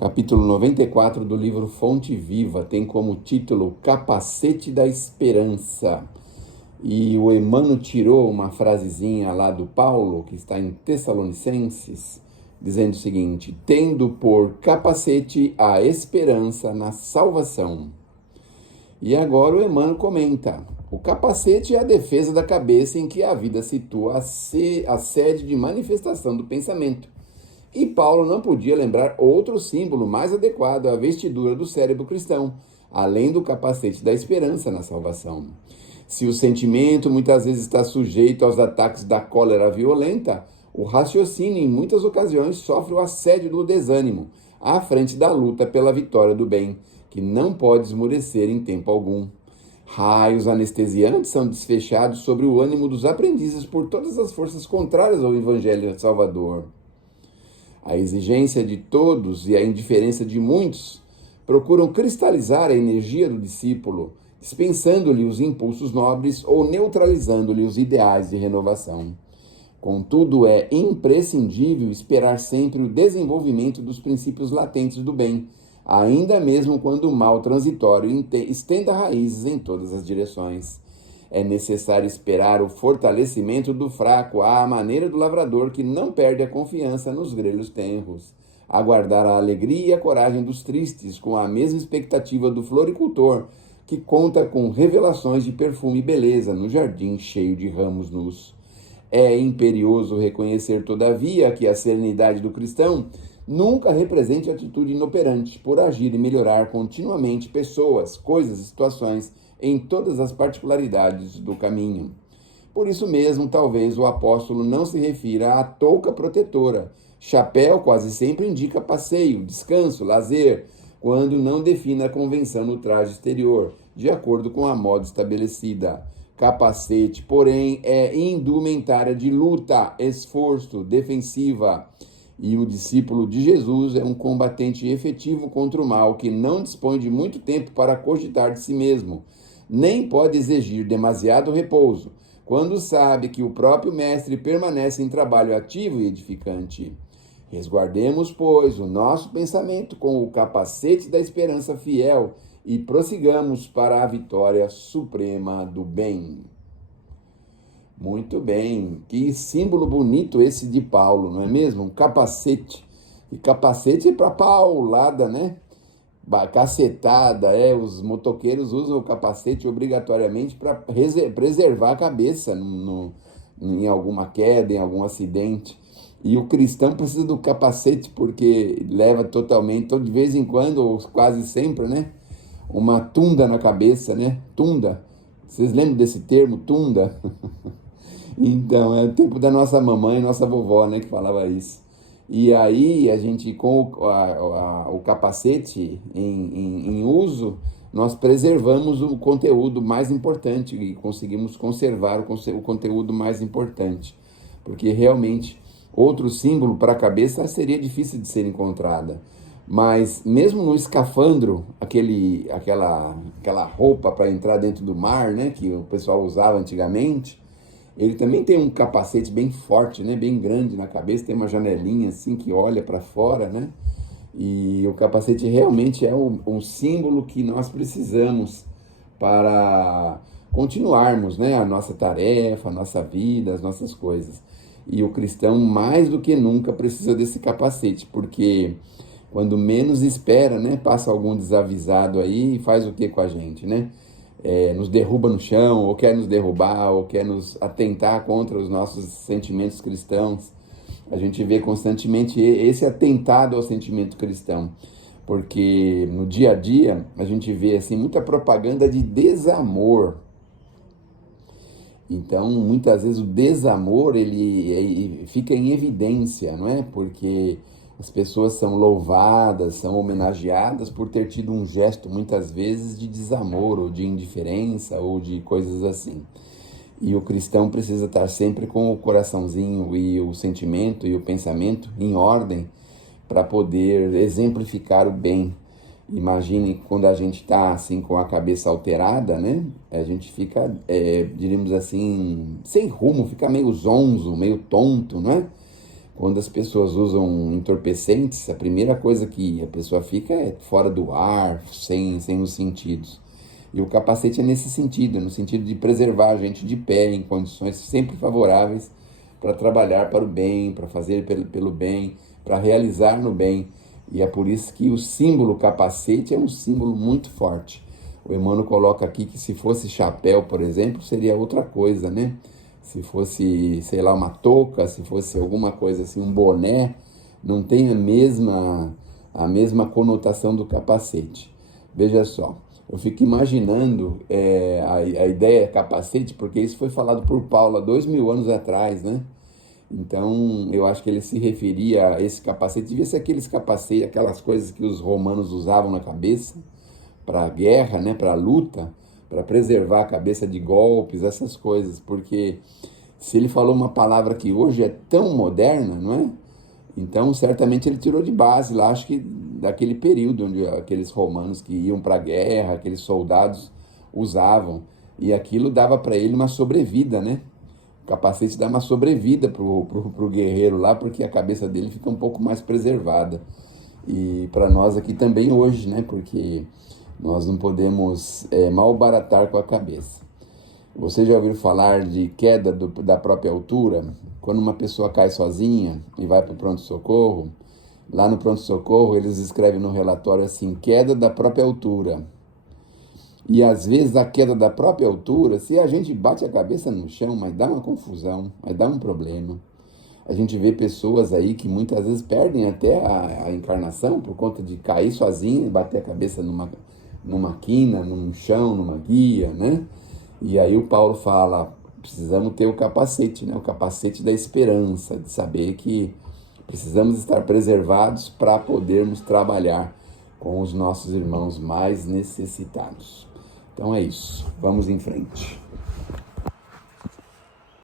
Capítulo 94 do livro Fonte Viva tem como título Capacete da Esperança. E o Emmanuel tirou uma frasezinha lá do Paulo, que está em Tessalonicenses, dizendo o seguinte: tendo por capacete a esperança na salvação. E agora o Emmanuel comenta: o capacete é a defesa da cabeça em que a vida situa a sede de manifestação do pensamento. E Paulo não podia lembrar outro símbolo mais adequado à vestidura do cérebro cristão, além do capacete da esperança na salvação. Se o sentimento muitas vezes está sujeito aos ataques da cólera violenta, o raciocínio em muitas ocasiões sofre o assédio do desânimo, à frente da luta pela vitória do bem, que não pode esmorecer em tempo algum. Raios anestesiantes são desfechados sobre o ânimo dos aprendizes por todas as forças contrárias ao Evangelho Salvador. A exigência de todos e a indiferença de muitos procuram cristalizar a energia do discípulo, dispensando-lhe os impulsos nobres ou neutralizando-lhe os ideais de renovação. Contudo, é imprescindível esperar sempre o desenvolvimento dos princípios latentes do bem, ainda mesmo quando o mal transitório estenda raízes em todas as direções. É necessário esperar o fortalecimento do fraco à maneira do lavrador que não perde a confiança nos grelhos tenros. Aguardar a alegria e a coragem dos tristes com a mesma expectativa do floricultor que conta com revelações de perfume e beleza no jardim cheio de ramos nus. É imperioso reconhecer, todavia, que a serenidade do cristão nunca represente atitude inoperante por agir e melhorar continuamente pessoas, coisas e situações em todas as particularidades do caminho. Por isso mesmo, talvez o apóstolo não se refira à touca protetora. Chapéu quase sempre indica passeio, descanso, lazer, quando não define a convenção no traje exterior, de acordo com a moda estabelecida. Capacete, porém, é indumentária de luta, esforço, defensiva. E o discípulo de Jesus é um combatente efetivo contra o mal que não dispõe de muito tempo para cogitar de si mesmo, nem pode exigir demasiado repouso, quando sabe que o próprio Mestre permanece em trabalho ativo e edificante. Resguardemos, pois, o nosso pensamento com o capacete da esperança fiel e prossigamos para a vitória suprema do bem. Muito bem, que símbolo bonito esse de Paulo, não é mesmo? Um capacete. E capacete é para paulada, né? Cacetada, os motoqueiros usam o capacete obrigatoriamente para preservar a cabeça em alguma queda, em algum acidente. E o cristão precisa do capacete porque leva totalmente, então de vez em quando, ou quase sempre, né? Uma tunda na cabeça, né? Tunda. Vocês lembram desse termo, tunda? Então, é o tempo da nossa mamãe, nossa vovó, né, que falava isso. E aí, a gente, com o capacete em uso, nós preservamos o conteúdo mais importante e conseguimos conservar o conteúdo mais importante. Porque, realmente, outro símbolo para a cabeça seria difícil de ser encontrada. Mas, mesmo no escafandro, aquela roupa para entrar dentro do mar, né, que o pessoal usava antigamente, ele também tem um capacete bem forte, né? Bem grande na cabeça, tem uma janelinha assim que olha para fora, né? E o capacete realmente é um símbolo que nós precisamos para continuarmos, né? A nossa tarefa, a nossa vida, as nossas coisas. E o cristão, mais do que nunca, precisa desse capacete, porque quando menos espera, né? Passa algum desavisado aí e faz o que com a gente, né? Nos derruba no chão, ou quer nos derrubar, ou quer nos atentar contra os nossos sentimentos cristãos. A gente vê constantemente esse atentado ao sentimento cristão, porque no dia a dia a gente vê assim, muita propaganda de desamor. Então, muitas vezes o desamor ele fica em evidência, não é? Porque as pessoas são louvadas, são homenageadas por ter tido um gesto, muitas vezes, de desamor, ou de indiferença, ou de coisas assim. E o cristão precisa estar sempre com o coraçãozinho e o sentimento e o pensamento em ordem para poder exemplificar o bem. Imagine quando a gente está assim com a cabeça alterada, né? A gente fica, diríamos assim, sem rumo, fica meio zonzo, meio tonto, não é? Quando as pessoas usam entorpecentes, a primeira coisa que a pessoa fica é fora do ar, sem os sentidos. E o capacete é nesse sentido, no sentido de preservar a gente de pé, em condições sempre favoráveis para trabalhar para o bem, para fazer pelo bem, para realizar no bem. E é por isso que o símbolo capacete é um símbolo muito forte. O Emmanuel coloca aqui que se fosse chapéu, por exemplo, seria outra coisa, né? Se fosse, sei lá, uma touca, se fosse alguma coisa assim, um boné, não tem a mesma conotação do capacete. Veja só, eu fico imaginando a ideia capacete, porque isso foi falado por Paulo há 2000 anos atrás, né? Então, eu acho que ele se referia a esse capacete, devia ser aqueles capacetes, aquelas coisas que os romanos usavam na cabeça, para a guerra, né, para a luta, para preservar a cabeça de golpes, essas coisas, porque se ele falou uma palavra que hoje é tão moderna, não é? Então, certamente ele tirou de base lá, acho que daquele período onde aqueles romanos que iam para a guerra, aqueles soldados usavam, e aquilo dava para ele uma sobrevida, né? O capacete dá uma sobrevida pro guerreiro lá, porque a cabeça dele fica um pouco mais preservada. E para nós aqui também hoje, né? Porque nós não podemos malbaratar com a cabeça. Você já ouviu falar de queda da própria altura? Quando uma pessoa cai sozinha e vai para o pronto-socorro, lá no pronto-socorro eles escrevem no relatório assim, queda da própria altura. E às vezes a queda da própria altura, se a gente bate a cabeça no chão, mas dá uma confusão, mas dá um problema. A gente vê pessoas aí que muitas vezes perdem até a encarnação por conta de cair sozinho e bater a cabeça numa quina, num chão, numa guia, né? E aí o Paulo fala, precisamos ter o capacete, né? O capacete da esperança, de saber que precisamos estar preservados para podermos trabalhar com os nossos irmãos mais necessitados. Então é isso, vamos em frente.